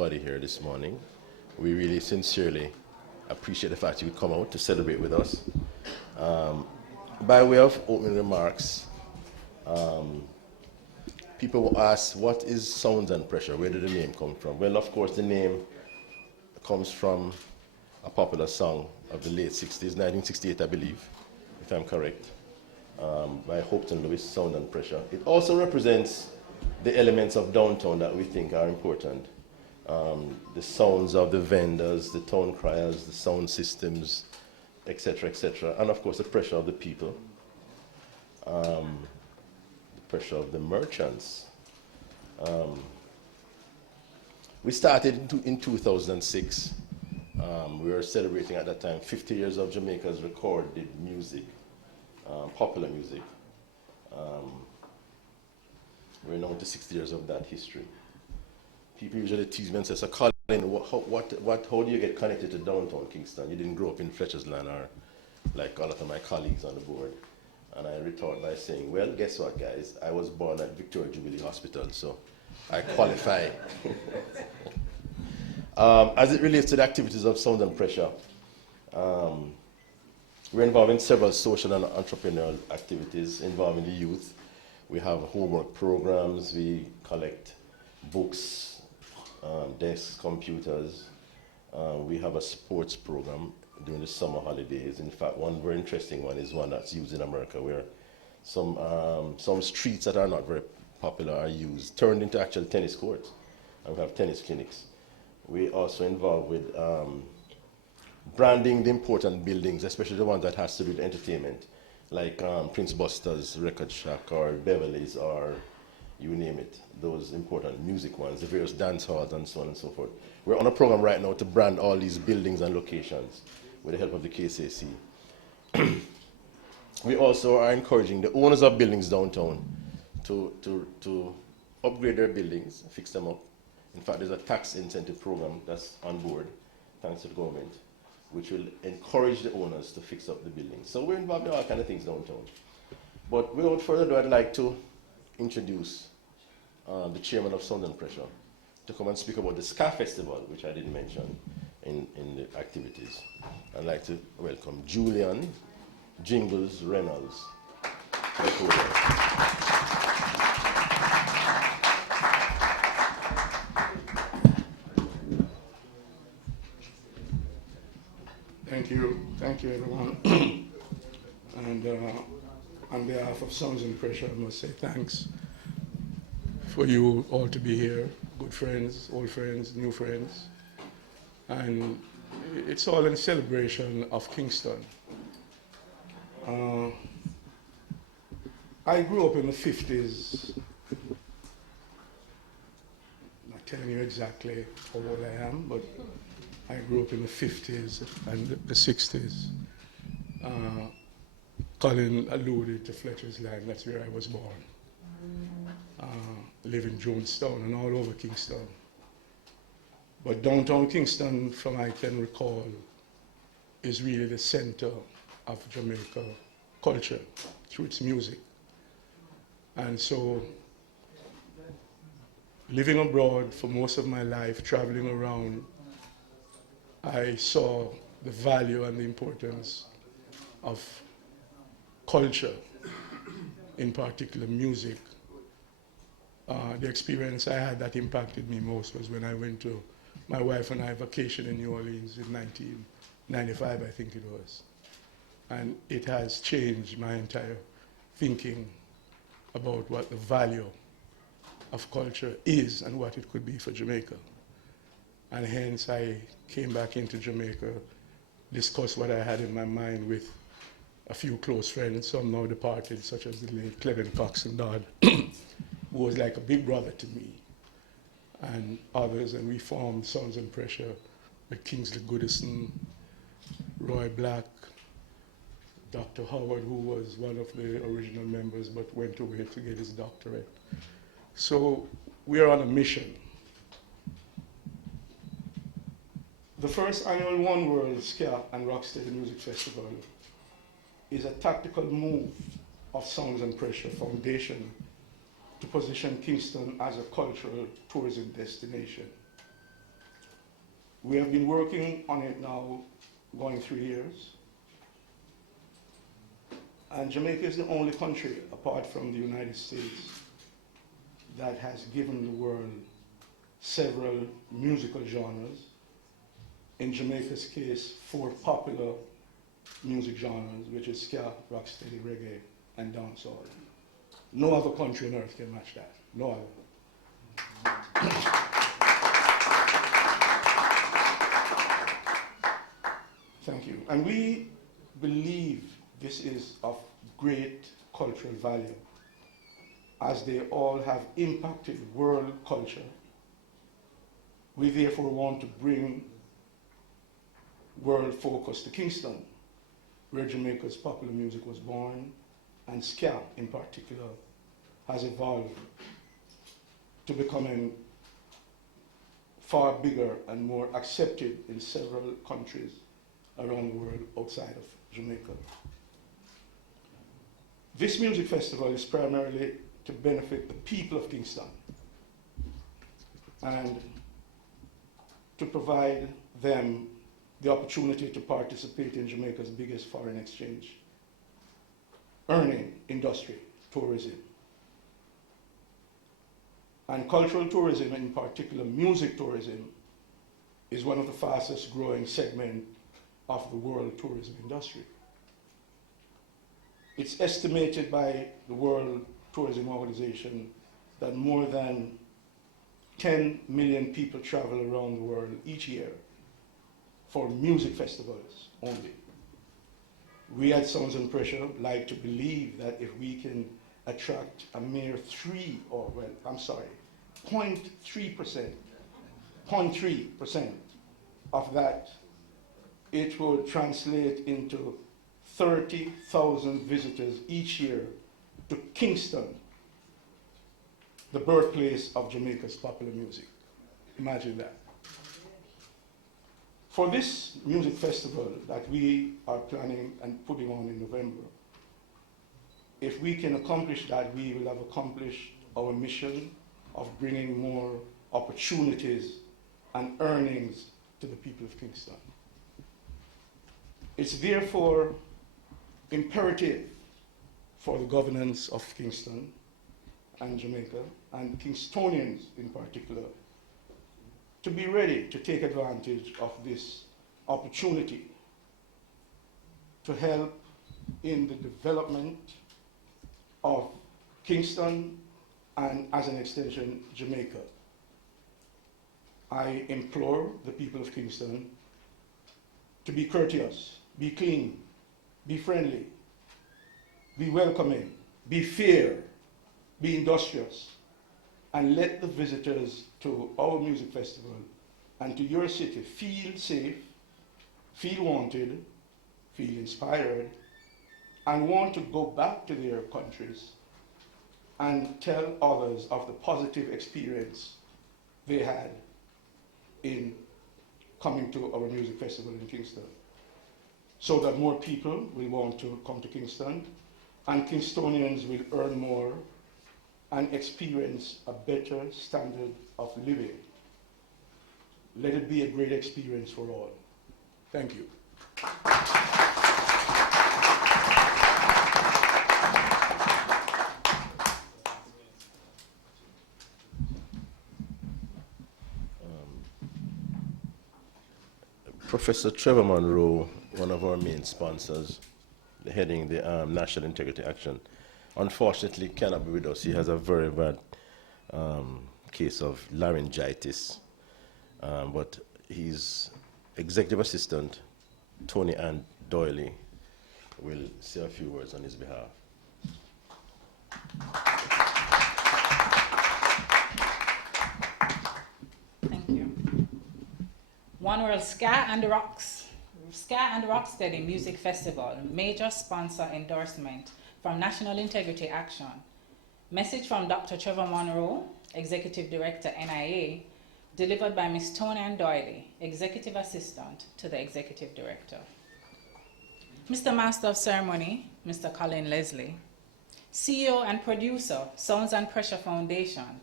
everybody here this morning. We really sincerely appreciate the fact you could come out to celebrate with us. Um, by way of opening remarks, people will ask, what is Sounds and Pressure? Where did the name come from? Well, of course, the name comes from a popular song of the late 60s, 1968, I believe, if I'm correct, by Hopton Lewis, Sound and Pressure. It also represents the elements of downtown that we think are important. The sounds of the vendors, the town criers, the sound systems, etc., and of course the pressure of the people, the pressure of the merchants. Um, we started in 2006. We were celebrating at that time 50 years of Jamaica's recorded music, popular music. Um, we're now to 60 years of that history. People usually tease me and say, so Colin, how do you get connected to downtown Kingston? You didn't grow up in Fletcher's Land or like a lot of my colleagues on the board. And I retort by saying, well, guess what, guys? I was born at Victoria Jubilee Hospital, so I qualify. As it relates to the activities of Sound and Pressure, we're involved in several social and entrepreneurial activities involving the youth. We have homework programs, we collect books, desks, computers. We have a sports program during the summer holidays. In fact, one very interesting one is one that's used in America where some streets that are not very popular are used, turned into actual tennis courts. And we have tennis clinics. We also involved with branding the important buildings, especially the ones that has to do with entertainment, like Prince Buster's Record Shack or Beverly's or you name it, those important music ones, the various dance halls and so on and so forth. We're on a program right now to brand all these buildings and locations with the help of the KCAC. We also are encouraging the owners of buildings downtown to upgrade their buildings, fix them up. In fact, there's a tax incentive program that's on board, thanks to the government, which will encourage the owners to fix up the buildings. So we're involved in all kinds of things downtown. But without further ado, I'd like to introduce the chairman of Sound and Pressure to come and speak about the Ska Festival, which I didn't mention in the activities. I'd like to welcome Julian Jingles Reynolds to the podium. Thank you everyone. And on behalf of Sounds and Pressure, I must say thanks for you all to be here, good friends, old friends, new friends. And it's all in celebration of Kingston. I grew up in the 50s, not telling you exactly how old I am, but I grew up in the 50s and the 60s. Colin alluded to Fletcher's Land, that's where I was born. Live in Jonestown and all over Kingston. But downtown Kingston, from I can recall, is really the center of Jamaica culture through its music. And so, living abroad for most of my life, traveling around, I saw the value and the importance of culture, in particular music. The experience I had that impacted me most was when I went to my wife and I vacation in New Orleans in 1995, I think it was. And it has changed my entire thinking about what the value of culture is and what it could be for Jamaica. And hence I came back into Jamaica, discussed what I had in my mind with a few close friends, some now departed, such as the late Clement Coxon Dodd, who was like a big brother to me, and others, and we formed Sounds and Pressure with Kingsley Goodison, Roy Black, Dr. Howard, who was one of the original members but went away to get his doctorate. So we are on a mission. The first annual One World Ska and Rocksteady Music Festival is a tactical move of Sounds and Pressure Foundation to position Kingston as a cultural tourism destination. We have been working on it now going 3 years. And Jamaica is the only country, apart from the United States, that has given the world several musical genres. In Jamaica's case, 4 popular music genres, which is ska, rocksteady, reggae, and dancehall. No other country on earth can match that. No other. Thank you. And we believe this is of great cultural value, as they all have impacted world culture. We therefore want to bring world focus to Kingston, where Jamaica's popular music was born, and ska in particular has evolved to becoming far bigger and more accepted in several countries around the world outside of Jamaica. This music festival is primarily to benefit the people of Kingston and to provide them the opportunity to participate in Jamaica's biggest foreign exchange earning industry, tourism. And cultural tourism, in particular music tourism, is one of the fastest growing segments of the world tourism industry. It's estimated by the World Tourism Organization that more than 10 million people travel around the world each year for music festivals only. We at Sounds and Pressure like to believe that if we can attract a mere 0.3% of that, it will translate into 30,000 visitors each year to Kingston, the birthplace of Jamaica's popular music. Imagine that. For this music festival that we are planning and putting on in November, if we can accomplish that, we will have accomplished our mission of bringing more opportunities and earnings to the people of Kingston. It's therefore imperative for the governance of Kingston and Jamaica, and Kingstonians in particular, to be ready to take advantage of this opportunity to help in the development of Kingston and, as an extension, Jamaica. I implore the people of Kingston to be courteous, be clean, be friendly, be welcoming, be fair, be industrious, and let the visitors to our music festival and to your city feel safe, feel wanted, feel inspired, and want to go back to their countries and tell others of the positive experience they had in coming to our music festival in Kingston, so that more people will want to come to Kingston, and Kingstonians will earn more and experience a better standard of living. Let it be a great experience for all. Thank you. Professor Trevor Monroe, one of our main sponsors, heading the National Integrity Action, unfortunately cannot be with us. He has a very bad case of laryngitis, but his executive assistant, Tony Ann Doyley, will say a few words on his behalf. Thank you. One World Ska and Rocksteady Music Festival, major sponsor endorsement from National Integrity Action. Message from Dr. Trevor Monroe, Executive Director, NIA, delivered by Ms. Tony Ann Doyley, Executive Assistant to the Executive Director. Mr. Master of Ceremony, Mr. Colin Leslie, CEO and producer, Sounds and Pressure Foundation,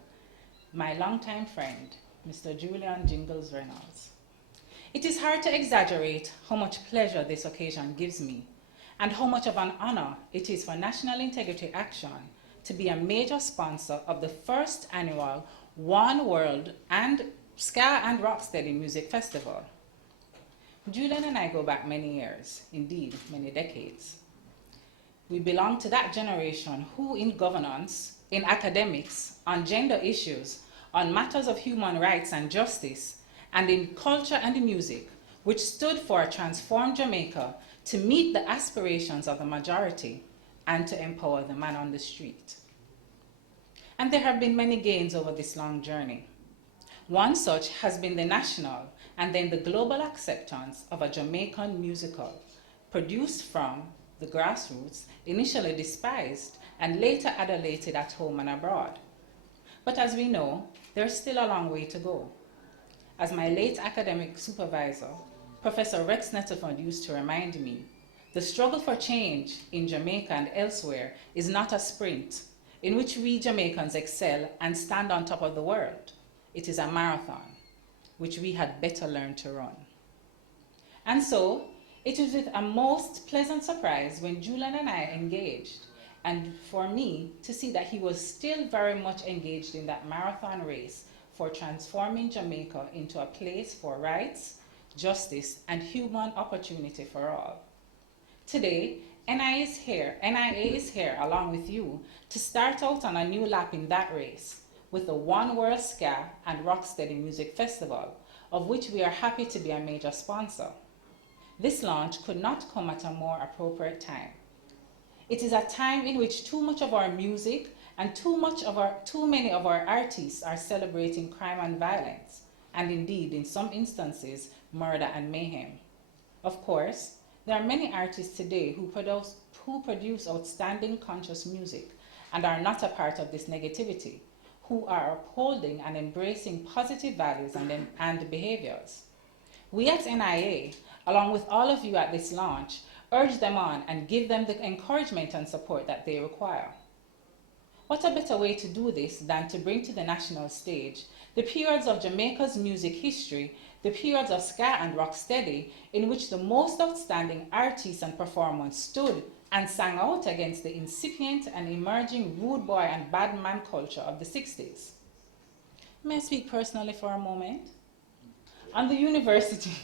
my longtime friend, Mr. Julian Jingles Reynolds. It is hard to exaggerate how much pleasure this occasion gives me and how much of an honor it is for National Integrity Action to be a major sponsor of the first annual One World and Ska and Rocksteady Music Festival. Julian and I go back many years, indeed many decades. We belong to that generation who in governance, in academics, on gender issues, on matters of human rights and justice, and in culture and music, which stood for a transformed Jamaica to meet the aspirations of the majority and to empower the man on the street. And there have been many gains over this long journey. One such has been the national and then the global acceptance of a Jamaican musical produced from the grassroots, initially despised and later adulated at home and abroad. But as we know, there's still a long way to go. As my late academic supervisor, Professor Rex Nettleford used to remind me, the struggle for change in Jamaica and elsewhere is not a sprint in which we Jamaicans excel and stand on top of the world. It is a marathon, which we had better learn to run. And so, it was with a most pleasant surprise when Julian and I engaged, and for me to see that he was still very much engaged in that marathon race for transforming Jamaica into a place for rights, justice, and human opportunity for all. Today, NIA is here along with you to start out on a new lap in that race with the One World Ska and Rocksteady Music Festival, of which we are happy to be a major sponsor. This launch could not come at a more appropriate time. It is a time in which too much of our music and too many of our artists are celebrating crime and violence, and indeed, in some instances, murder and mayhem. Of course, there are many artists today who produce outstanding conscious music and are not a part of this negativity, who are upholding and embracing positive values and behaviors. We at NIA, along with all of you at this launch, urge them on and give them the encouragement and support that they require. What a better way to do this than to bring to the national stage the periods of Jamaica's music history, the periods of Ska and Rocksteady, in which the most outstanding artists and performers stood and sang out against the incipient and emerging rude boy and bad man culture of the 60s. May I speak personally for a moment? On the University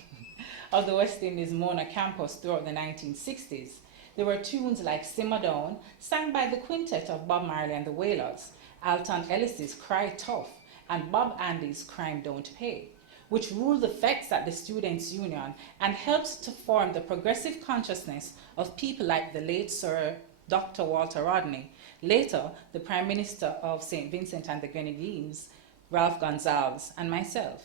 of the West Indies Mona campus throughout the 1960s, there were tunes like Simmer Down, sang by the quintet of Bob Marley and the Wailers, Alton Ellis's Cry Tough, and Bob Andy's Crime Don't Pay, which ruled the fects at the Students' Union and helped to form the progressive consciousness of people like the late Sir Dr. Walter Rodney, later the Prime Minister of St. Vincent and the Grenadines, Ralph Gonsalves, and myself.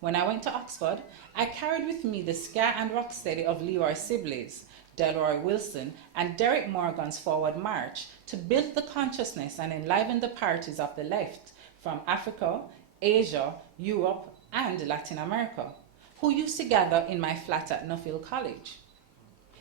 When I went to Oxford, I carried with me the Ska and Rocksteady of Leroy Sibley's, Delroy Wilson, and Derek Morgan's Forward March to build the consciousness and enliven the parties of the left from Africa, Asia, Europe, and Latin America, who used to gather in my flat at Nuffield College.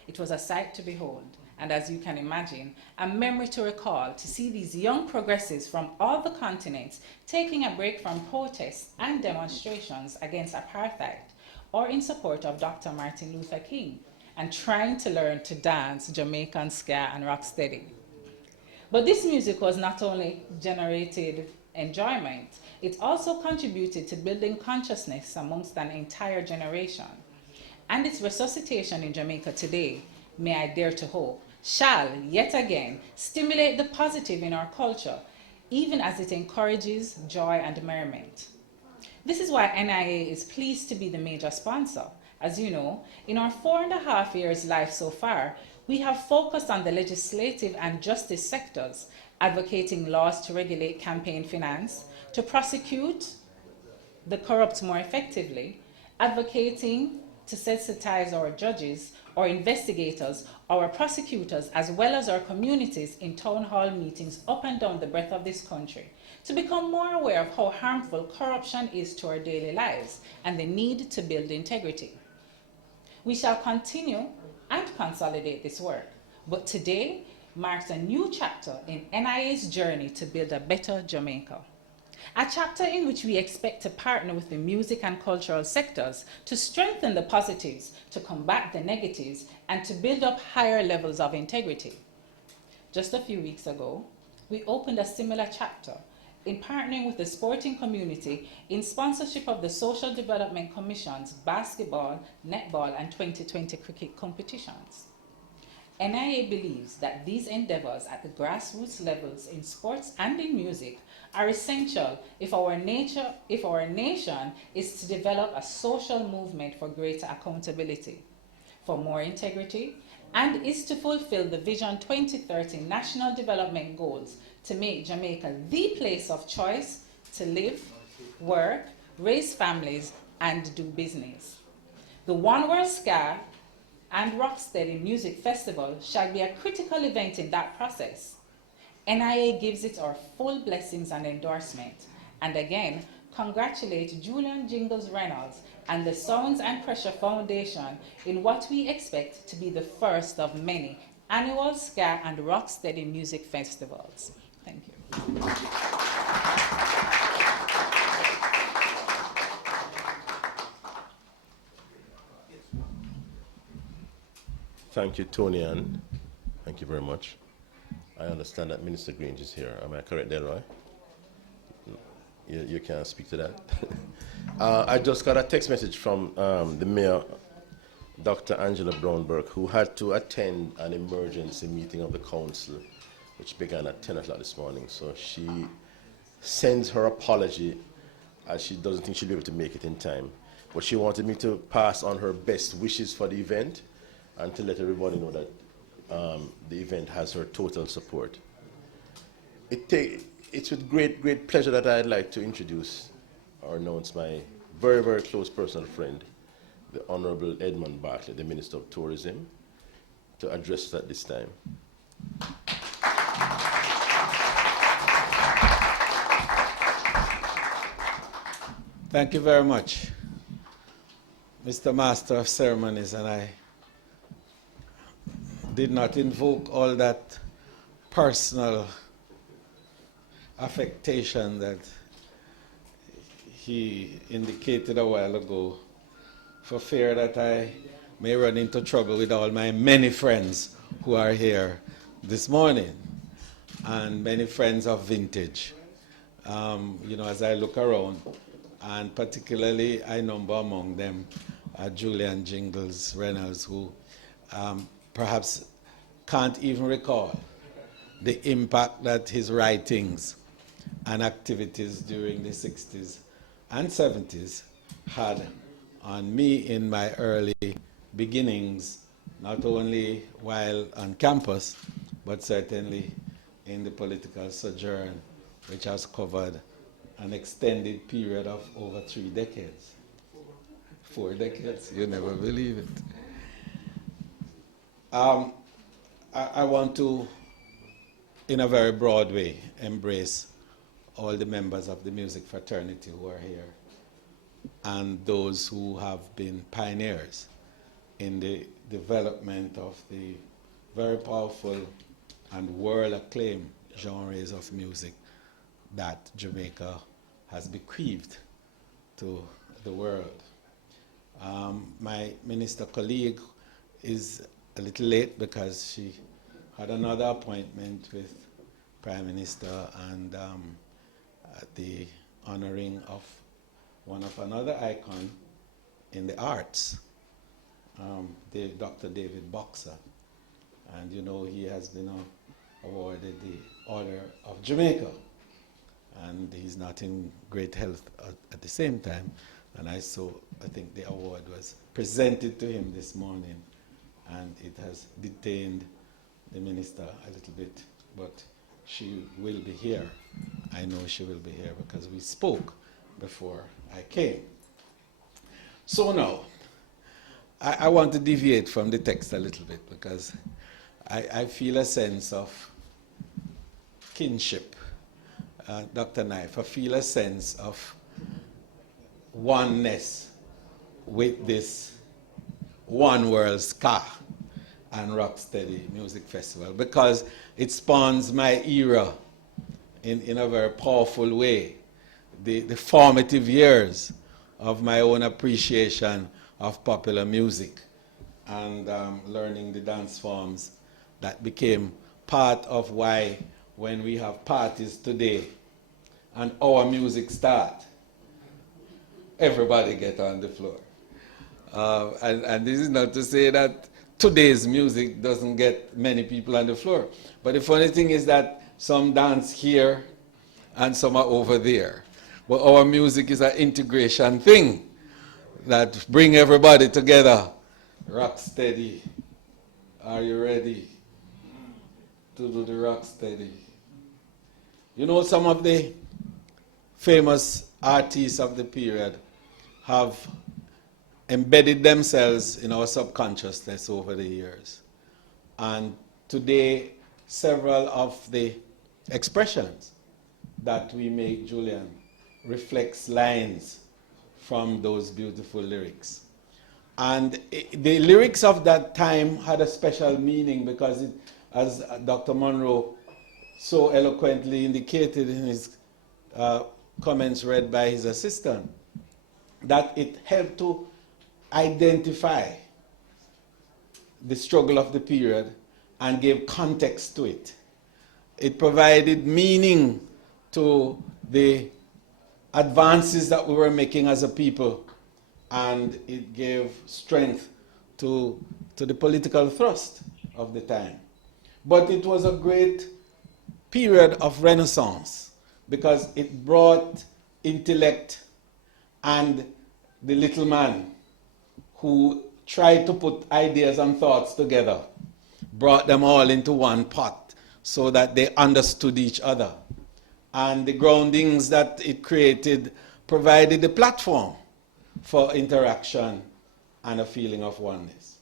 It was a sight to behold, and as you can imagine, a memory to recall to see these young progressives from all the continents taking a break from protests and demonstrations against apartheid or in support of Dr. Martin Luther King and trying to learn to dance Jamaican Ska and Rocksteady. But this music was not only generated enjoyment, it also contributed to building consciousness amongst an entire generation. And its resuscitation in Jamaica today, may I dare to hope, shall, yet again, stimulate the positive in our culture, even as it encourages joy and merriment. This is why NIA is pleased to be the major sponsor. As you know, in our 4.5 years' life so far, we have focused on the legislative and justice sectors, advocating laws to regulate campaign finance, to prosecute the corrupt more effectively, advocating to sensitize our judges, our investigators, our prosecutors, as well as our communities in town hall meetings up and down the breadth of this country, to become more aware of how harmful corruption is to our daily lives and the need to build integrity. We shall continue and consolidate this work, but today marks a new chapter in NIA's journey to build a better Jamaica. A chapter in which we expect to partner with the music and cultural sectors to strengthen the positives, to combat the negatives, and to build up higher levels of integrity. Just a few weeks ago, we opened a similar chapter in partnering with the sporting community in sponsorship of the Social Development Commission's basketball, netball, and 2020 cricket competitions. NIA believes that these endeavors at the grassroots levels in sports and in music are essential if our nation is to develop a social movement for greater accountability, for more integrity, and is to fulfill the Vision 2030 National Development Goals to make Jamaica the place of choice to live, work, raise families, and do business. The One World Ska and Rocksteady Music Festival shall be a critical event in that process. NIA gives it our full blessings and endorsement, and again, congratulate Julian Jingles Reynolds and the Sounds and Pressure Foundation in what we expect to be the first of many annual Ska and Rocksteady music festivals. Thank you. Thank you, Tony Ann. Thank you very much. I understand that Minister Grange is here. Am I correct there, Roy? You can't speak to that. I just got a text message from the mayor, Dr. Angela Brownberg, who had to attend an emergency meeting of the council, which began at 10 o'clock this morning. So she sends her apology, as she doesn't think she'll be able to make it in time. But she wanted me to pass on her best wishes for the event and to let everybody know that the event has her total support. It's with great pleasure that I'd like to introduce or announce my very close personal friend, the Honorable Edmund Barclay, the Minister of Tourism, to address us at this time. Thank you very much, Mr. Master of Ceremonies, and I did not invoke all that personal affectation that he indicated a while ago, for fear that I may run into trouble with all my many friends who are here this morning, and many friends of vintage. As I look around, and particularly I number among them Julian Jingles Reynolds, who perhaps can't even recall the impact that his writings and activities during the 60s and 70s had on me in my early beginnings, not only while on campus, but certainly in the political sojourn, which has covered an extended period of over 3 decades. 4 decades, you never believe it. I want to, in a very broad way, embrace all the members of the music fraternity who are here and those who have been pioneers in the development of the very powerful and world-acclaimed genres of music that Jamaica has bequeathed to the world. My minister colleague is a little late because she had another appointment with Prime Minister and the honoring of one of another icon in the arts, Dr. David Boxer. And he has been awarded the Order of Jamaica. And he's not in great health at the same time. And I think the award was presented to him this morning, and it has detained the minister a little bit, but she will be here. I know she will be here because we spoke before I came. So now, I want to deviate from the text a little bit because I feel a sense of kinship, Dr. Knife. I feel a sense of oneness with this One World Ska and Rocksteady Music Festival because it spawns my era in a very powerful way. the formative years of my own appreciation of popular music and learning the dance forms that became part of why when we have parties today and our music start, everybody get on the floor. And this is not to say that today's music doesn't get many people on the floor. But the funny thing is that some dance here and some are over there. But our music is an integration thing that bring everybody together. Rocksteady. Are you ready to do the rocksteady? You know, some of the famous artists of the period have embedded themselves in our subconsciousness over the years. And today, several of the expressions that we make, Julian, reflects lines from those beautiful lyrics. And the lyrics of that time had a special meaning because, it, as Dr. Monroe so eloquently indicated in his comments read by his assistant, that it helped to identify the struggle of the period and gave context to it. It provided meaning to the advances that we were making as a people, and it gave strength to the political thrust of the time. But it was a great period of renaissance because it brought intellect and the little man who tried to put ideas and thoughts together, brought them all into one pot so that they understood each other. And the groundings that it created provided a platform for interaction and a feeling of oneness.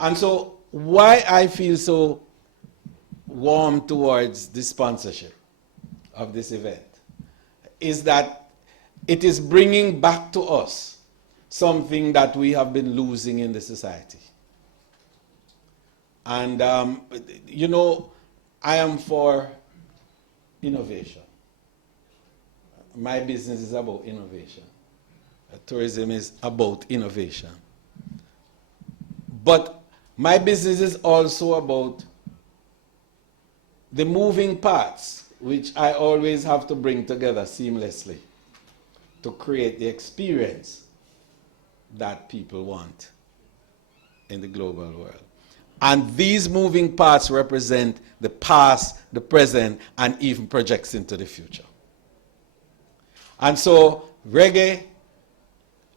And so why I feel so warm towards the sponsorship of this event is that it is bringing back to us something that we have been losing in the society. And, you know, I am for innovation. My business is about innovation. Tourism is about innovation. But my business is also about the moving parts, which I always have to bring together seamlessly to create the experience that people want in the global world. And these moving parts represent the past, the present, and even projects into the future. And so reggae,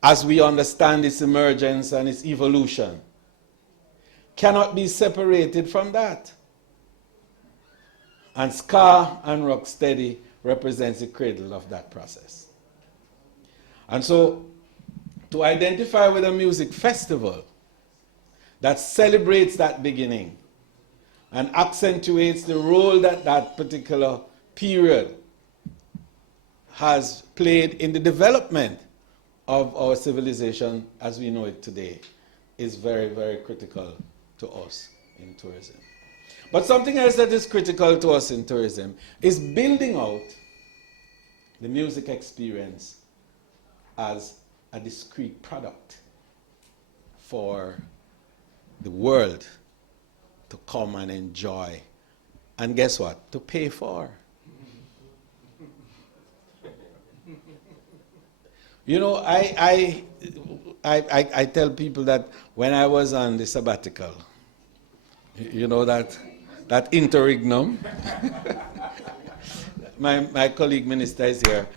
as we understand its emergence and its evolution, cannot be separated from that. And Ska and Rocksteady represents the cradle of that process. And so, to identify with a music festival that celebrates that beginning and accentuates the role that that particular period has played in the development of our civilization as we know it today is very, very critical to us in tourism. But something else that is critical to us in tourism is building out the music experience as a discrete product for the world to come and enjoy. And guess what? To pay for. You know, I tell people that when I was on the sabbatical, you know, that interregnum, my colleague minister is here,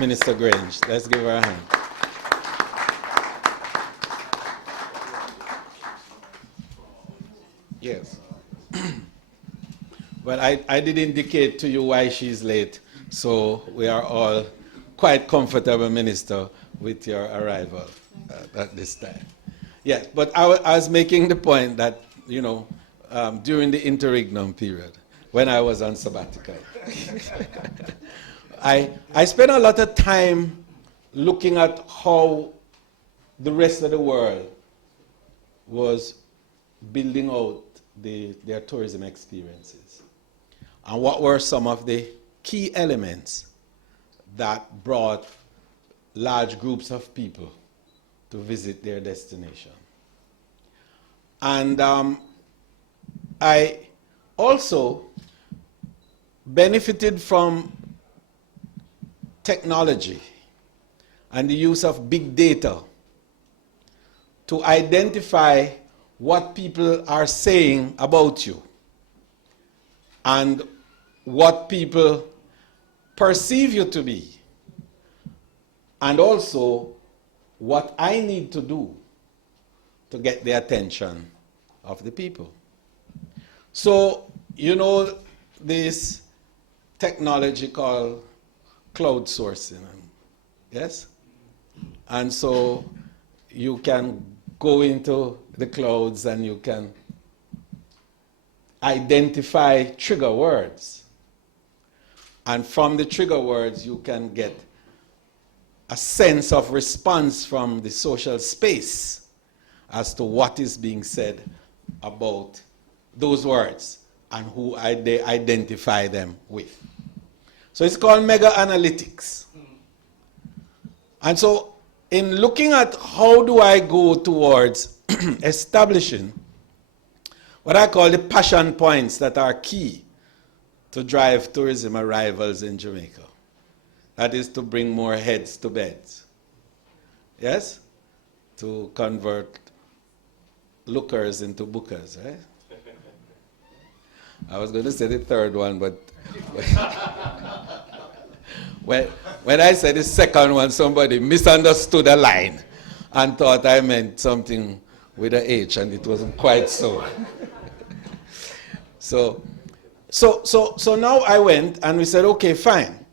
Minister Grange. Let's give her a hand. Yes. Well, I did indicate to you why she's late, so we are all quite comfortable, Minister, with your arrival at this time. Yes, but I was making the point that, you know, during the interregnum period, when I was on sabbatical, I spent a lot of time looking at how the rest of the world was building out their tourism experiences. And what were some of the key elements that brought large groups of people to visit their destination. And I also benefited from technology and the use of big data to identify what people are saying about you and what people perceive you to be, and also what I need to do to get the attention of the people. So, you know, this technology called cloud sourcing, yes? And so you can go into the clouds and you can identify trigger words. And from the trigger words, you can get a sense of response from the social space as to what is being said about those words and who they identify them with. So it's called mega analytics. And so in looking at how do I go towards establishing what I call the passion points that are key to drive tourism arrivals in Jamaica. That is to bring more heads to beds. Yes? To convert lookers into bookers, right? I was going to say the third one, but when I said the second one, somebody misunderstood a line and thought I meant something with a H, and it wasn't quite so. So now I went and we said, okay, fine.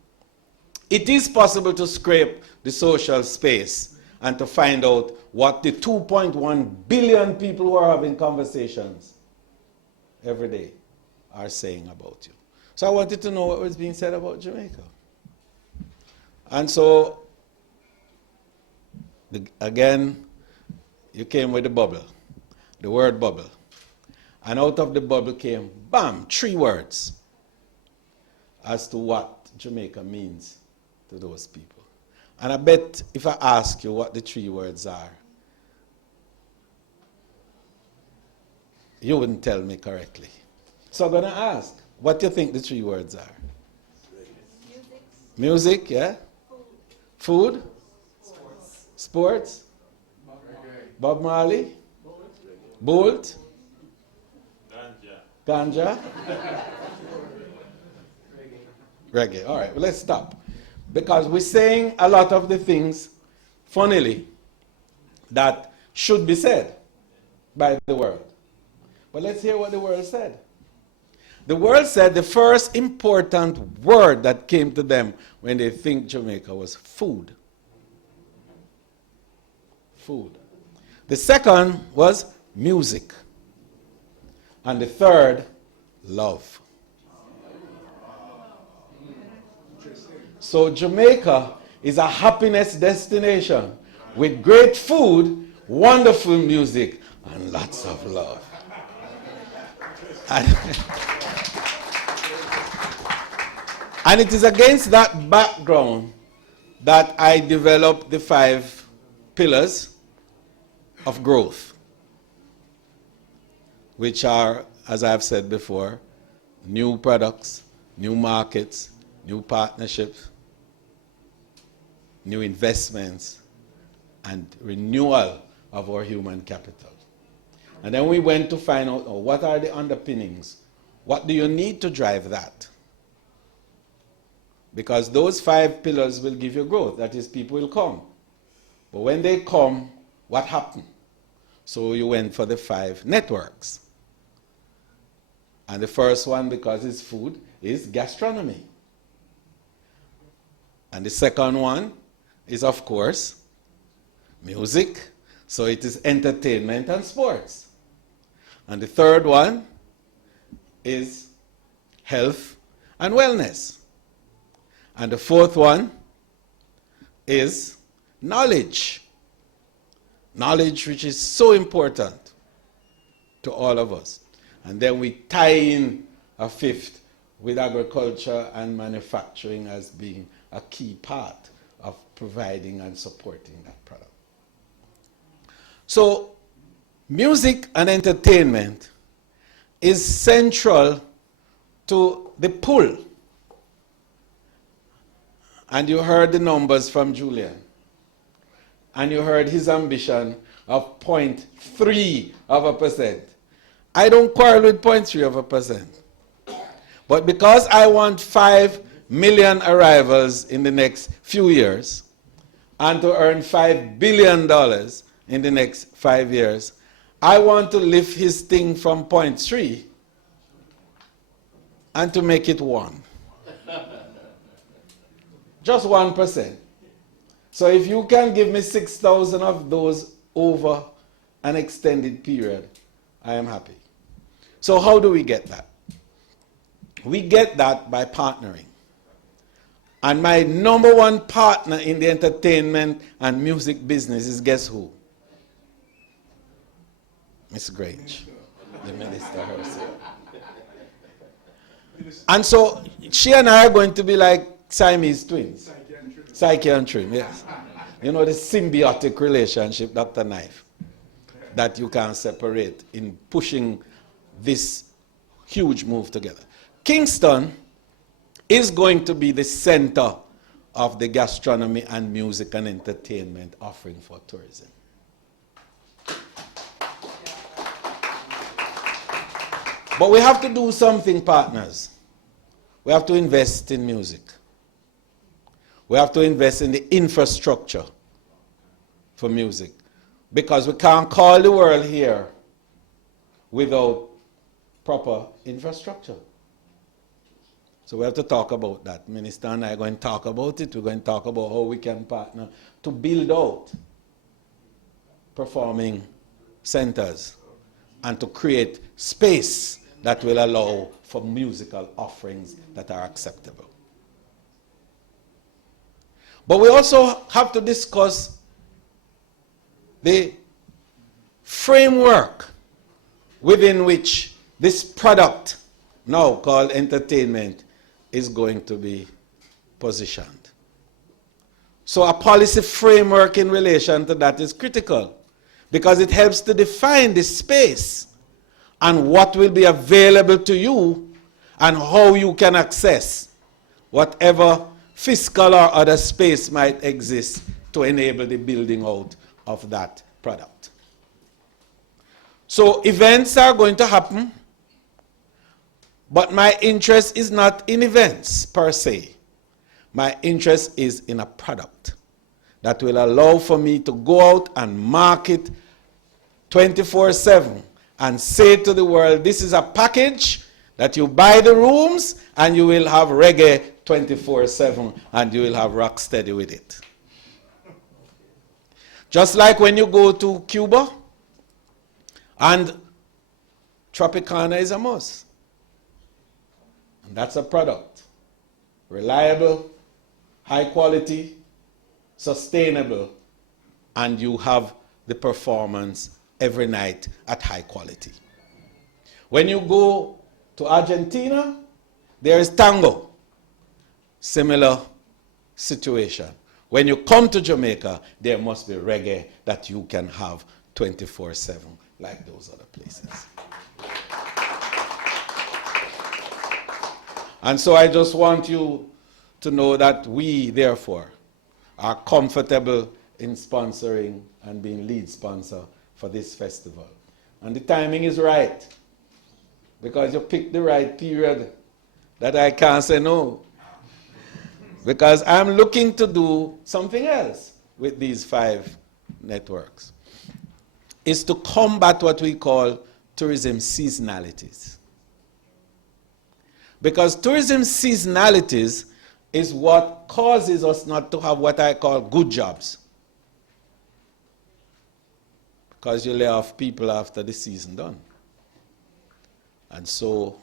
It is possible to scrape the social space and to find out what the 2.1 billion people who are having conversations every day are saying about you. So I wanted to know what was being said about Jamaica. And so, again, you came with the bubble, the word bubble. And out of the bubble came, bam, 3 words as to what Jamaica means to those people. And I bet if I ask you what the 3 words are, you wouldn't tell me correctly. So I'm going to ask, what do you think the 3 words are? Music, yeah? Food? Sports? Bob Marley? Bolt? Ganja? Reggae. All right, well, let's stop. Because we're saying a lot of the things, funnily, that should be said by the world. But let's hear what the world said. The world said the first important word that came to them when they think Jamaica was food. Food. The second was music. And the third, love. So Jamaica is a happiness destination with great food, wonderful music, and lots of love. And it is against that background that I developed the 5 pillars of growth, which are, as I've said before, new products, new markets, new partnerships, new investments, and renewal of our human capital. And then we went to find out, what are the underpinnings? What do you need to drive that? Because those 5 pillars will give you growth. That is, people will come. But when they come, what happened? So you went for the 5 networks. And the first one, because it's food, is gastronomy. And the second one is, of course, music. So it is entertainment and sports. And the third one is health and wellness. And the fourth one is knowledge. Knowledge, which is so important to all of us. And then we tie in a 5th with agriculture and manufacturing as being a key part of providing and supporting that product. So music and entertainment is central to the pull. And you heard the numbers from Julian. And you heard his ambition of 0.3%. I don't quarrel with 0.3%. But because I want 5 million arrivals in the next few years, and to earn $5 billion in the next 5 years, I want to lift his thing from 0.3 and to make it 1. Just 1%. So if you can give me 6,000 of those over an extended period, I am happy. So how do we get that? We get that by partnering. And my number one partner in the entertainment and music business is, guess who? Miss Grange, the minister herself. And so she and I are going to be like Siamese twins. Psyche and Trim, yes. You know, the symbiotic relationship, Dr. Knife, that you can't separate in pushing this huge move together. Kingston is going to be the center of the gastronomy and music and entertainment offering for tourism. But we have to do something, partners. We have to invest in music. We have to invest in the infrastructure for music. Because we can't call the world here without proper infrastructure. So we have to talk about that. Minister and I are going to talk about it. We're going to talk about how we can partner to build out performing centers and to create space that will allow for musical offerings that are acceptable. But we also have to discuss the framework within which this product, now called entertainment, is going to be positioned. So a policy framework in relation to that is critical because it helps to define the space and what will be available to you and how you can access whatever fiscal or other space might exist to enable the building out of that product. So events are going to happen, but my interest is not in events per se. My interest is in a product that will allow for me to go out and market 24/7 and say to the world, this is a package that you buy the rooms and you will have reggae 24/7 and you will have Rocksteady with it. Just like when you go to Cuba and Tropicana is a must. And that's a product. Reliable, high quality, sustainable, and you have the performance every night at high quality. When you go to Argentina, there is tango. Similar situation. When you come to Jamaica, there must be reggae that you can have 24/7 like those other places. And so I just want you to know that we, therefore, are comfortable in sponsoring and being lead sponsor for this festival. And the timing is right, because you picked the right period that I can't say no. Because I'm looking to do something else with these 5 networks. Is to combat what we call tourism seasonalities. Because tourism seasonalities is what causes us not to have what I call good jobs. Because you lay off people after the season done. And so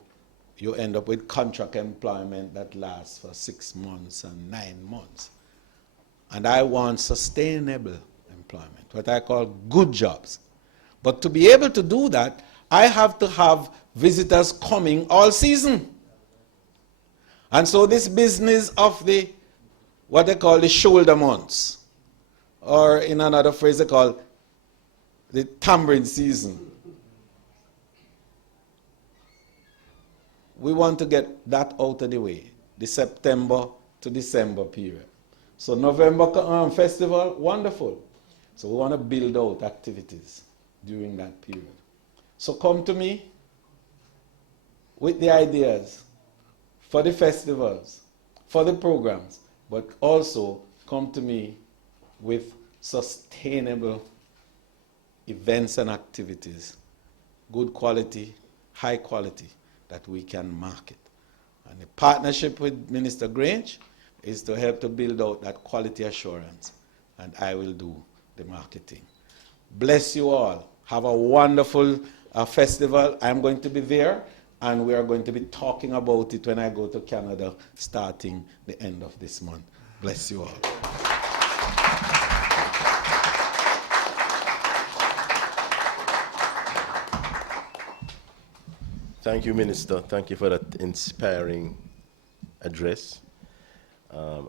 you end up with contract employment that lasts for 6 months and 9 months. And I want sustainable employment, what I call good jobs. But to be able to do that, I have to have visitors coming all season. And so this business of the what they call the shoulder months, or in another phrase they call the tambourine season. We want to get that out of the way, the September to December period. So November festival, wonderful. So we want to build out activities during that period. So come to me with the ideas for the festivals, for the programs, but also come to me with sustainable events and activities, good quality, high quality, that we can market. And the partnership with Minister Grange is to help to build out that quality assurance, and I will do the marketing. Bless you all. Have a wonderful festival. I'm going to be there, and we are going to be talking about it when I go to Canada starting the end of this month. Bless you all. Thank you, Minister. Thank you for that inspiring address.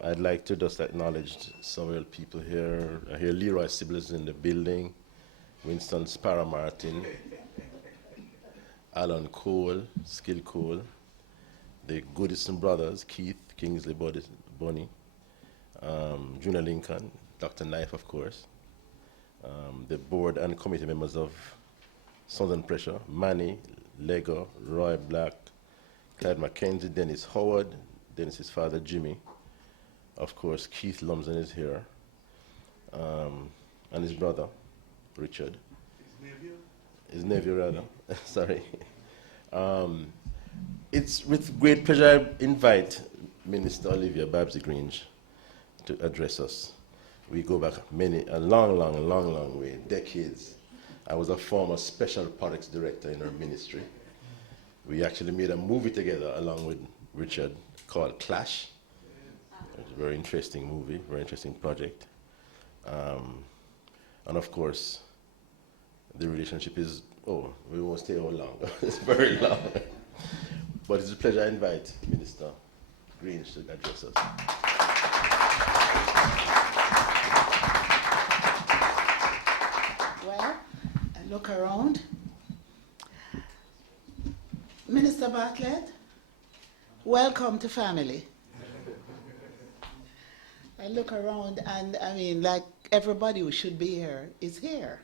I'd like to just acknowledge several people here. I hear Leroy Sibley's in the building, Winston Sparrow Martin, Alan Cole, Skill Cole, the Goodison brothers, Keith, Kingsley Bonnie, Junior Lincoln, Dr. Knife, of course, the board and committee members of Southern Pressure, Manny, Lego, Roy Black, Clyde Mackenzie, Dennis Howard, Dennis's father Jimmy, of course Keith Lumsden is here, and his brother Richard. His nephew rather. Sorry. It's with great pleasure I invite Minister Olivia Babsy Grange to address us. We go back a long way, decades. I was a former special products director in her ministry. We actually made a movie together along with Richard called Clash. It's a very interesting movie, very interesting project. And of course, the relationship is, we won't stay all long. It's very long. But it's a pleasure I invite Minister Grange to address us. Well, I look around. Minister Bartlett, welcome to family. I look around and I mean, like everybody who should be here is here.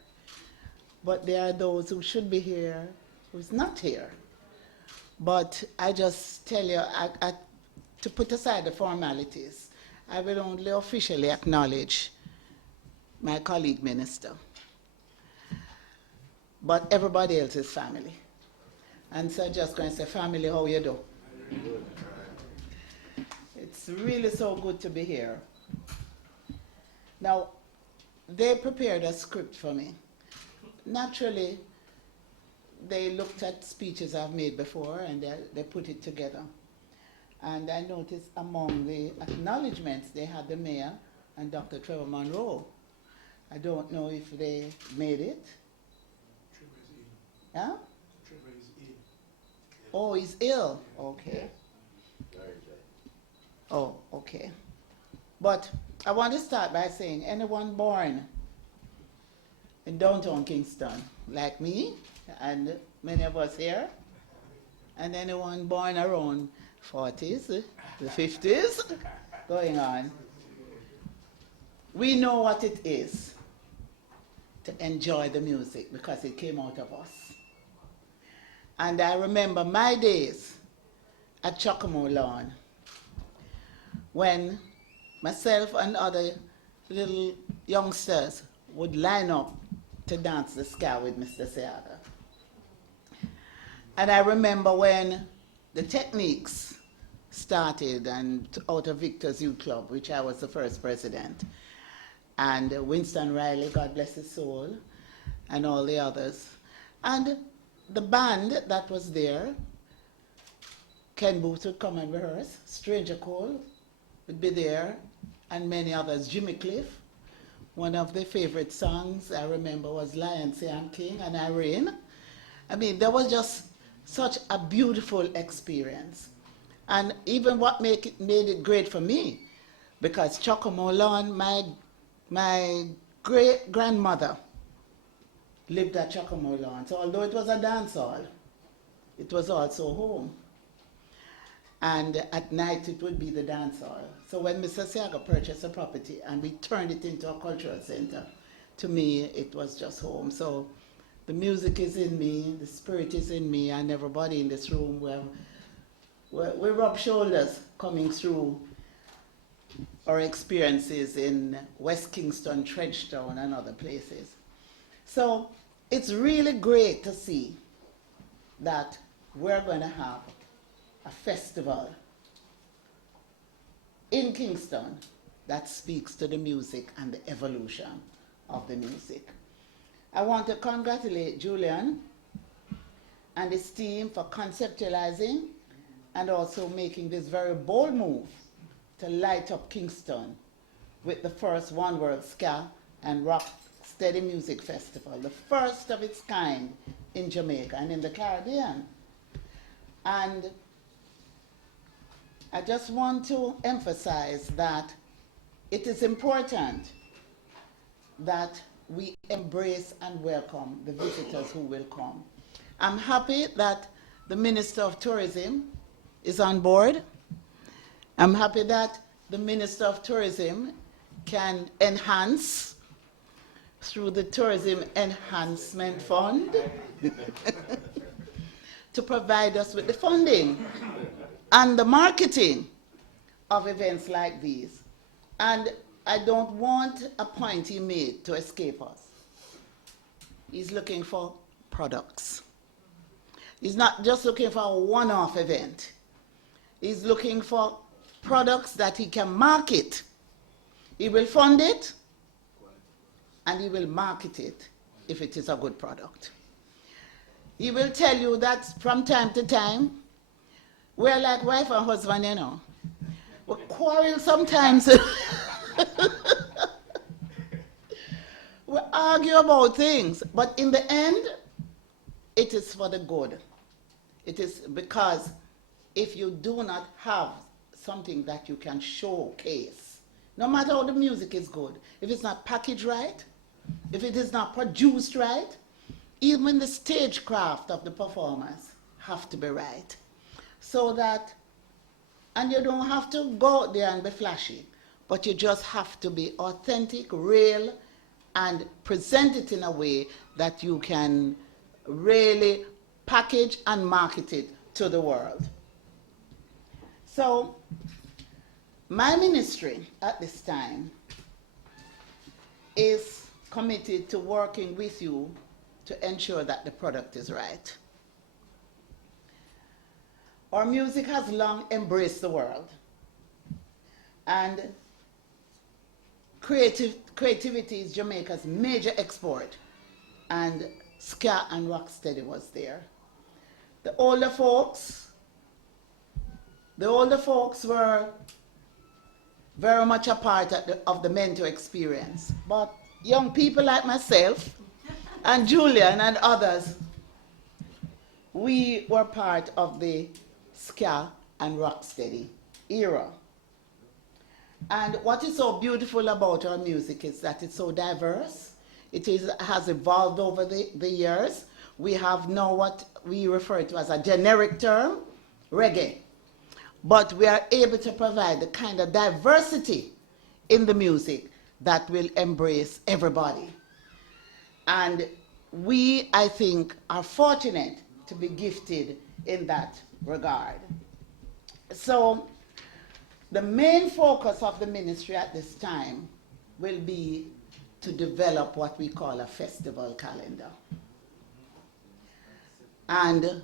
But there are those who should be here who's not here. But I just tell you, to put aside the formalities, I will only officially acknowledge my colleague minister. But everybody else is family. And so I'm just going to say, family, how you do? It's really so good to be here. Now, they prepared a script for me. Naturally, they looked at speeches I've made before and they put it together. And I noticed among the acknowledgements, they had the mayor and Dr. Trevor Monroe. I don't know if they made it. Trevor is ill. Huh? Trevor is ill. Oh, he's ill. Okay. Oh, okay. But I want to start by saying anyone born in downtown Kingston, like me and many of us here, and anyone born around 40s, the 50s, going on, we know what it is to enjoy the music because it came out of us. And I remember my days at Chocamo Lawn when myself and other little youngsters would line up to dance the ska with Mr. Seaga. And I remember when the Techniques started and out of Victor's Youth Club, which I was the first president, and Winston Riley, God bless his soul, and all the others. And the band that was there, Ken Booth would come and rehearse, Stranger Cole would be there, and many others, Jimmy Cliff. One of their favorite songs I remember was Lion Say I'm King and Irene. I mean, there was just such a beautiful experience. And even what made it great for me because Chocomolan, my great-grandmother lived at Chocomolan. So although it was a dance hall, it was also home. And at night it would be the dance hall. So when Mr. Siaga purchased the property and we turned it into a cultural center, to me it was just home. So the music is in me, the spirit is in me, and everybody in this room, we rub shoulders coming through our experiences in West Kingston, Trenchtown, and other places. So it's really great to see that we're going to have a festival in Kingston that speaks to the music and the evolution of the music. I want to congratulate Julian and his team for conceptualizing and also making this very bold move to light up Kingston with the first One World Ska and Rocksteady Music Festival, the first of its kind in Jamaica and in the Caribbean. And I just want to emphasize that it is important that we embrace and welcome the visitors who will come. I'm happy that the Minister of Tourism is on board. I'm happy that the Minister of Tourism can enhance through the Tourism Enhancement Fund to provide us with the funding and the marketing of events like these. And I don't want a point he made to escape us. He's looking for products. He's not just looking for a one-off event. He's looking for products that he can market. He will fund it and he will market it if it is a good product. He will tell you that from time to time, we're like wife and husband, you know. We quarrel sometimes. We argue about things, but in the end, it is for the good. It is because if you do not have something that you can showcase, no matter how the music is good, if it's not packaged right, if it is not produced right, even the stagecraft of the performers have to be right. So that, and you don't have to go out there and be flashy, but you just have to be authentic, real, and present it in a way that you can really package and market it to the world. So, my ministry at this time is committed to working with you to ensure that the product is right. Our music has long embraced the world, and creativity is Jamaica's major export, and Ska and Rocksteady was there. The older folks were very much a part of the mentor experience, but young people like myself and Julian and others, we were part of the Ska and Rocksteady era. And what is so beautiful about our music is that it's so diverse. It has evolved over the years. We have now what we refer to as a generic term, reggae. But we are able to provide the kind of diversity in the music that will embrace everybody. And we, I think, are fortunate to be gifted in that regard. So the main focus of the ministry at this time will be to develop what we call a festival calendar and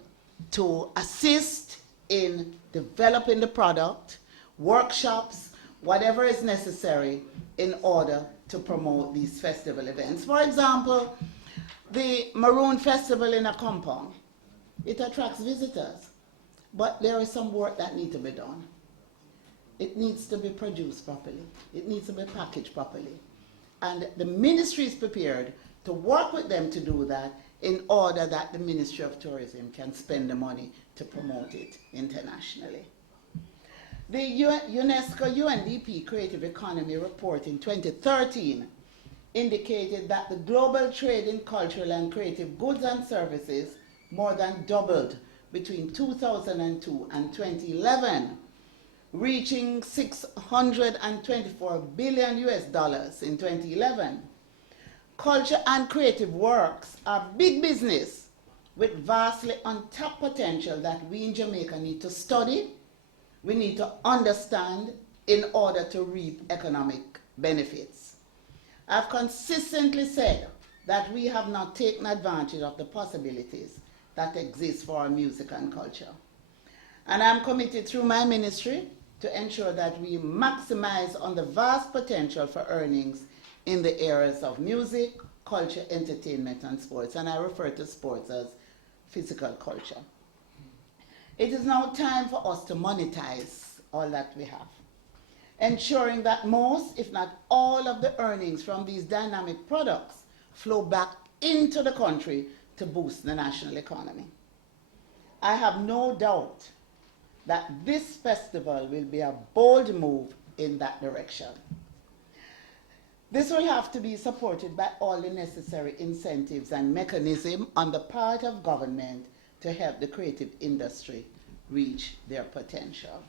to assist in developing the product, workshops, whatever is necessary in order to promote these festival events. For example, the Maroon Festival in a compound, it attracts visitors, but there is some work that needs to be done. It needs to be produced properly. It needs to be packaged properly. And the ministry is prepared to work with them to do that in order that the Ministry of Tourism can spend the money to promote it internationally. The UNESCO UNDP Creative Economy Report in 2013 indicated that the global trade in cultural and creative goods and services more than doubled between 2002 and 2011, reaching $624 billion in 2011. Culture and creative works are big business with vastly untapped potential that we in Jamaica need to study, we need to understand in order to reap economic benefits. I've consistently said that we have not taken advantage of the possibilities that exist for our music and culture. And I'm committed through my ministry to ensure that we maximize on the vast potential for earnings in the areas of music, culture, entertainment, and sports. And I refer to sports as physical culture. It is now time for us to monetize all that we have, ensuring that most, if not all, of the earnings from these dynamic products flow back into the country to boost the national economy. I have no doubt that this festival will be a bold move in that direction. This will have to be supported by all the necessary incentives and mechanisms on the part of government to help the creative industry reach their potential.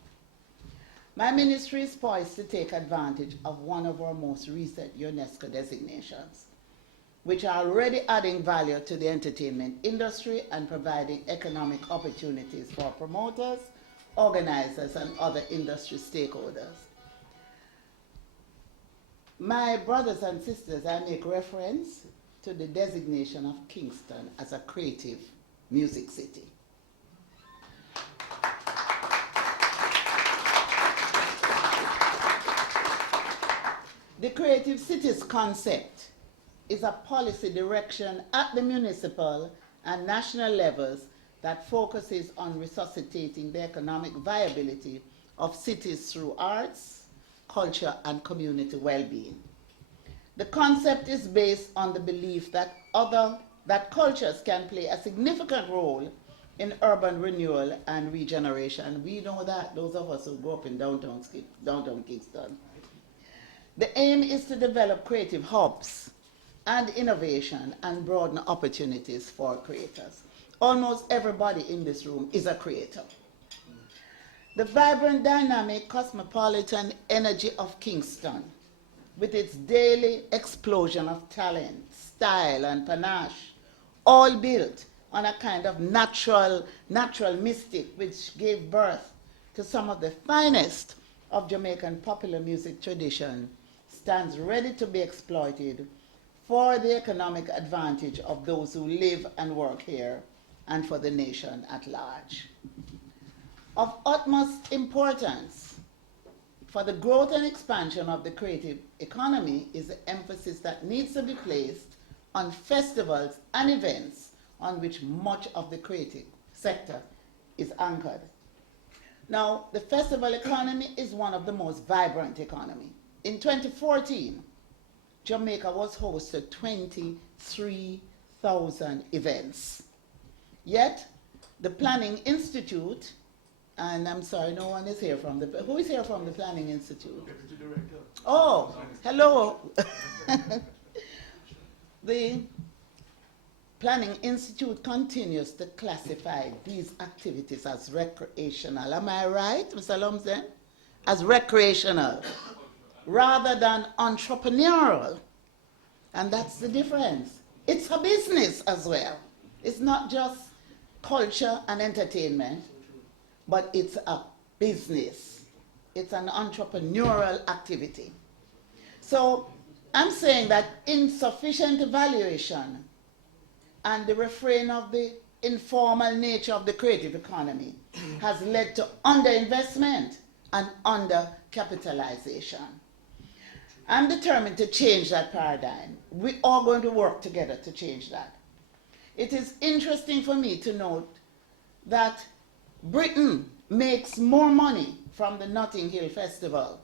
My ministry is poised to take advantage of one of our most recent UNESCO designations, which are already adding value to the entertainment industry and providing economic opportunities for promoters, organizers, and other industry stakeholders. My brothers and sisters, I make reference to the designation of Kingston as a creative music city. The Creative Cities concept is a policy direction at the municipal and national levels that focuses on resuscitating the economic viability of cities through arts, culture, and community well-being. The concept is based on the belief that cultures can play a significant role in urban renewal and regeneration. We know that, those of us who grew up in downtown Kingston. The aim is to develop creative hubs and innovation and broaden opportunities for creators. Almost everybody in this room is a creator. The vibrant, dynamic, cosmopolitan energy of Kingston, with its daily explosion of talent, style, and panache, all built on a kind of natural mystic which gave birth to some of the finest of Jamaican popular music tradition, stands ready to be exploited for the economic advantage of those who live and work here and for the nation at large. Of utmost importance for the growth and expansion of the creative economy is the emphasis that needs to be placed on festivals and events on which much of the creative sector is anchored. Now, the festival economy is one of the most vibrant economies. In 2014, Jamaica was host to 23,000 events. Yet, the Planning Institute, and I'm sorry, no one is here from who is here from the Planning Institute? Deputy Director. Oh, hello. The Planning Institute continues to classify these activities as recreational. Am I right, Mr. Lumsden? As recreational, rather than entrepreneurial. And that's the difference. It's a business as well. It's not just culture and entertainment, but it's a business. It's an entrepreneurial activity. So I'm saying that insufficient evaluation and the refrain of the informal nature of the creative economy has led to underinvestment and undercapitalization. I'm determined to change that paradigm. We are going to work together to change that. It is interesting for me to note that Britain makes more money from the Notting Hill Festival,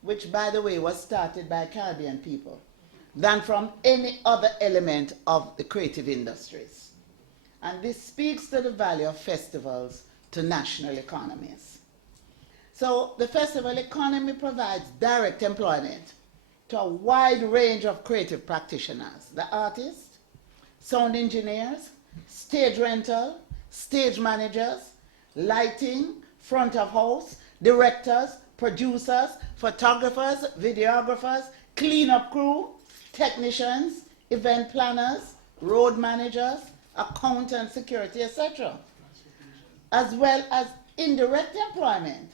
which, by the way, was started by Caribbean people, than from any other element of the creative industries. And this speaks to the value of festivals to national economies. So the festival economy provides direct employment to a wide range of creative practitioners, the artists, sound engineers, stage rental, stage managers, lighting, front of house, directors, producers, photographers, videographers, cleanup crew, technicians, event planners, road managers, accountant, security, etc., as well as indirect employment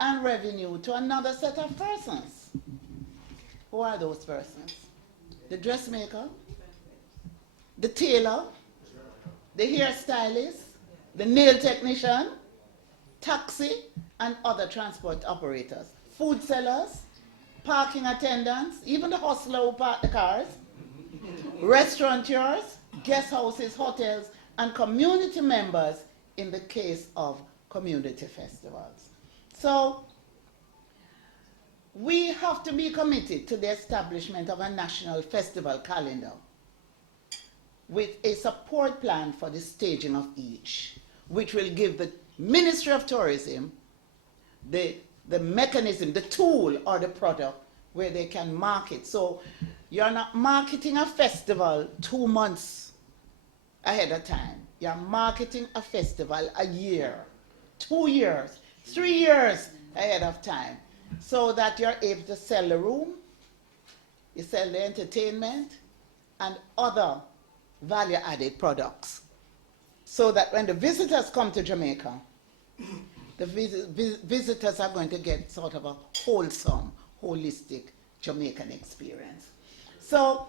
and revenue to another set of persons. Who are those persons? The dressmaker, the tailor, the hairstylist, the nail technician, taxi and other transport operators, food sellers, parking attendants, even the hustler who park the cars, restaurateurs, guest houses, hotels, and community members in the case of community festivals. So we have to be committed to the establishment of a national festival calendar with a support plan for the staging of each, which will give the Ministry of Tourism the mechanism, the tool or the product where they can market. So you're not marketing a festival 2 months ahead of time. You're marketing a festival a year, 2 years, 3 years ahead of time, so that you're able to sell the room, you sell the entertainment, and other value-added products. So that when the visitors come to Jamaica, the visitors are going to get sort of a wholesome, holistic Jamaican experience. So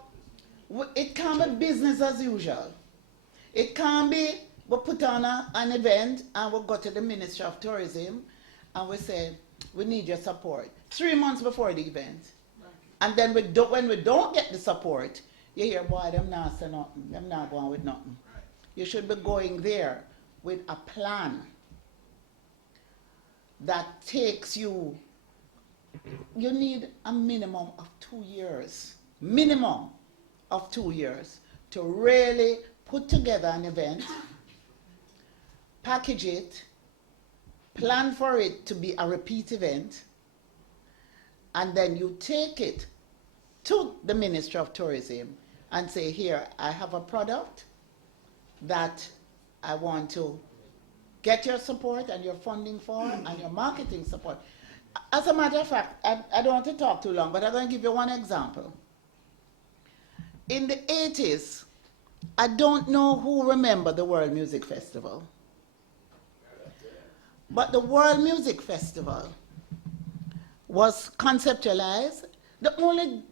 it can't be business as usual. It can't be we put on an event and we go to the Ministry of Tourism and we say, we need your support 3 months before the event. And then when we don't get the support, you hear, boy, them not say nothing, them not going with nothing. You should be going there with a plan that takes you need a minimum of 2 years, minimum of 2 years to really put together an event, package it, plan for it to be a repeat event, and then you take it to the Ministry of Tourism and say, here, I have a product that I want to get your support and your funding for and your marketing support. As a matter of fact, I don't want to talk too long, but I'm going to give you one example. In the 80s, I don't know who remember the World Music Festival, but the World Music Festival was conceptualized. The only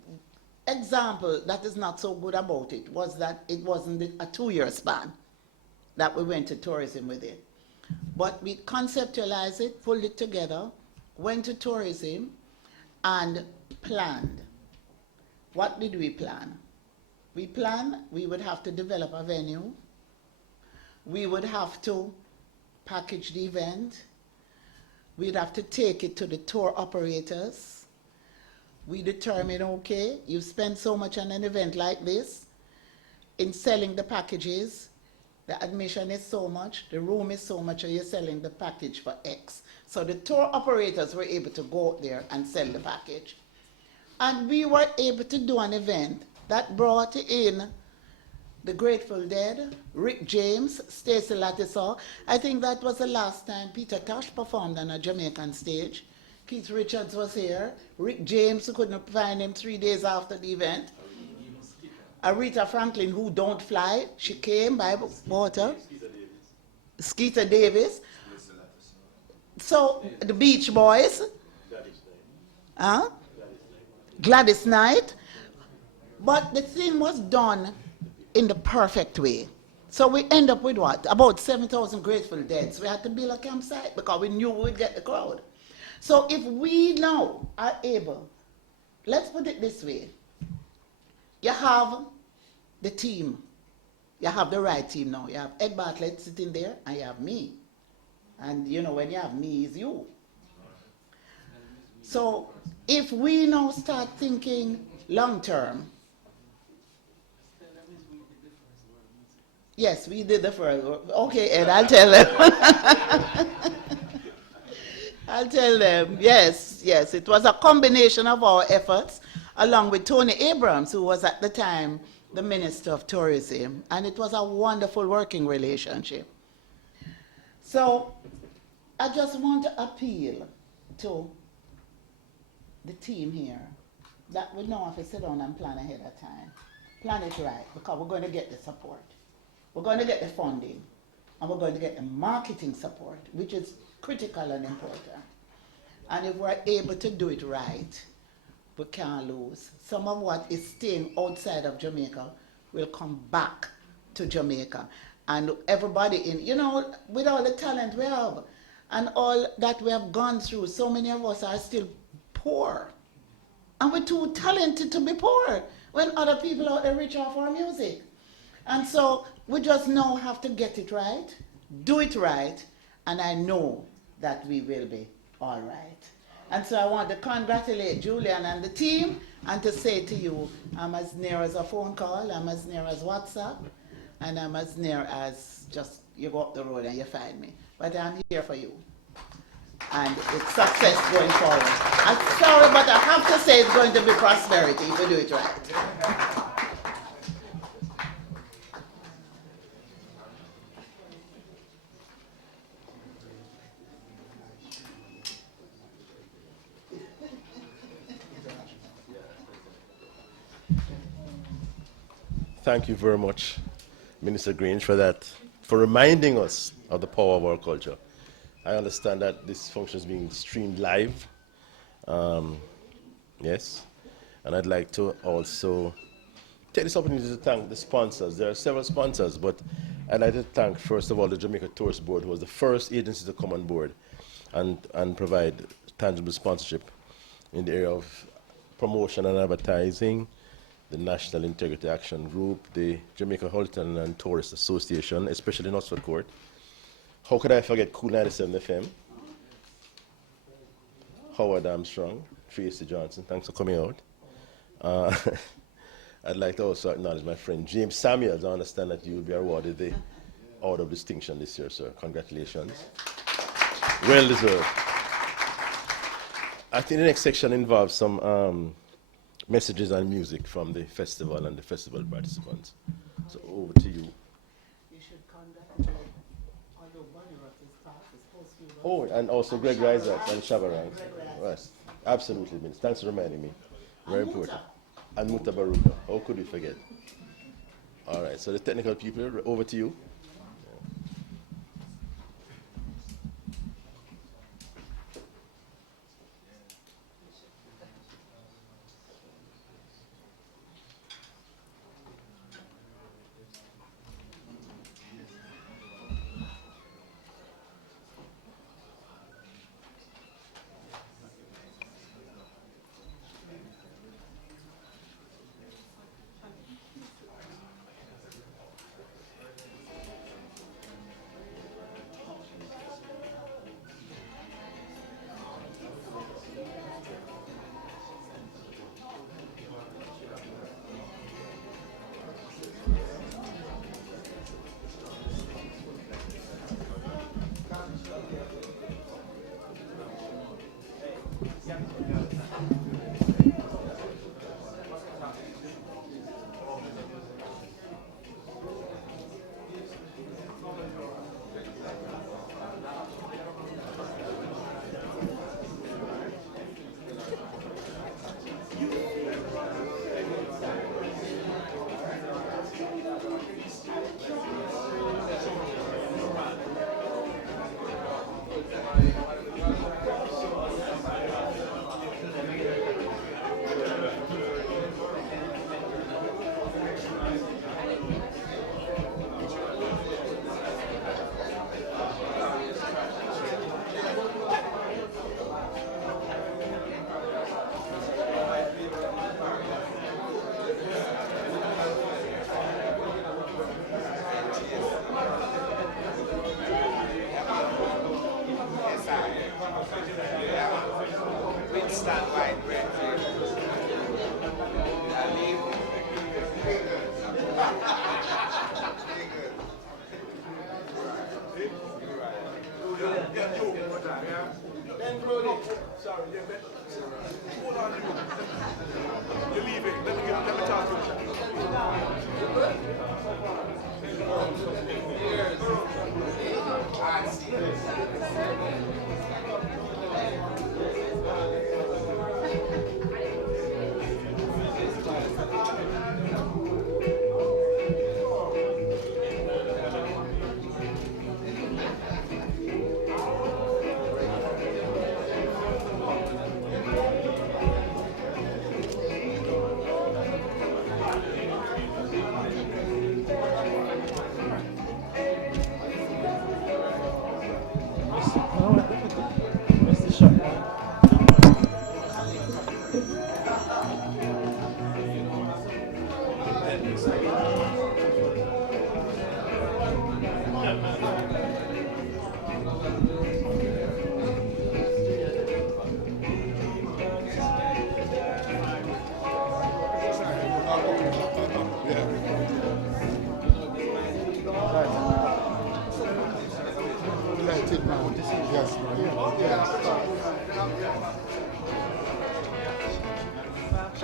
example that is not so good about it was that it wasn't a 2-year span that we went to tourism with it. But we conceptualized it, pulled it together, went to tourism, and planned. What did we plan? We planned we would have to develop a venue. We would have to package the event. We'd have to take it to the tour operators. We determined, okay, you spend so much on an event like this. In selling the packages, the admission is so much, the room is so much, and you're selling the package for X. So the tour operators were able to go out there and sell the package. And we were able to do an event that brought in the Grateful Dead, Rick James, Stacey Lattisaw. I think that was the last time Peter Tosh performed on a Jamaican stage. Keith Richards was here. Rick James, who couldn't find him 3 days after the event. Aretha Franklin, who don't fly, she came by water. Skeeter Davis. So the Beach Boys. Gladys Knight. But the thing was done in the perfect way. So we end up with what? About 7,000 Grateful Deads. We had to build a campsite because we knew we would get the crowd. So if we now are able, let's put it this way. You have the team. You have the right team now. You have Ed Bartlett sitting there and you have me. And you know, when you have me, it's you. So if we now start thinking long term, yes, we did the first. Okay, Ed, I'll tell them. I'll tell them. Yes, yes. It was a combination of our efforts, along with Tony Abrams, who was at the time the Minister of Tourism, and it was a wonderful working relationship. So I just want to appeal to the team here that we know if we sit down and plan ahead of time. Plan it right, because we're going to get the support. We're going to get the funding, and we're going to get the marketing support, which is critical and important. And if we're able to do it right, we can't lose. Some of what is staying outside of Jamaica will come back to Jamaica. And everybody with all the talent we have and all that we have gone through, so many of us are still poor. And we're too talented to be poor when other people out there rich off our music. And so we just now have to get it right, do it right, and I know that we will be all right. And so I want to congratulate Julian and the team and to say to you, I'm as near as a phone call, I'm as near as WhatsApp, and I'm as near as just you go up the road and you find me. But I'm here for you. And it's success going forward. I'm sorry, but I have to say it's going to be prosperity if we do it right. Thank you very much, Minister Grange, for that, for reminding us of the power of our culture. I understand that this function is being streamed live. Yes. And I'd like to also take this opportunity to thank the sponsors. There are several sponsors, but I'd like to thank, first of all, the Jamaica Tourist Board, who was the first agency to come on board and provide tangible sponsorship in the area of promotion and advertising, the National Integrity Action Group, the Jamaica Hotel and Tourist Association, especially in Oxford Court. How could I forget Cool 97 FM? Howard Armstrong, Tracy Johnson, thanks for coming out. I'd like to also acknowledge my friend James Samuels. I understand that you will be awarded the Order of Distinction this year, sir. Congratulations. Well deserved. I think the next section involves some messages and music from the festival and the festival participants. So over to you. You should congratulate although Bonnie Rock is past, it's supposed to be Oh, and also Greg Ryzak and Shabarang. Yes, absolutely, Minister. Thanks for reminding me. Very important. And Muta Baruka. How could we forget? All right, so the technical people, over to you. Sorry, hold on. You're leaving. Let me talk to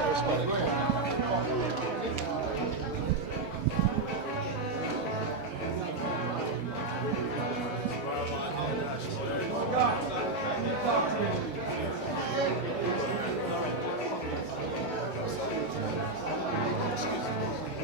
Yes,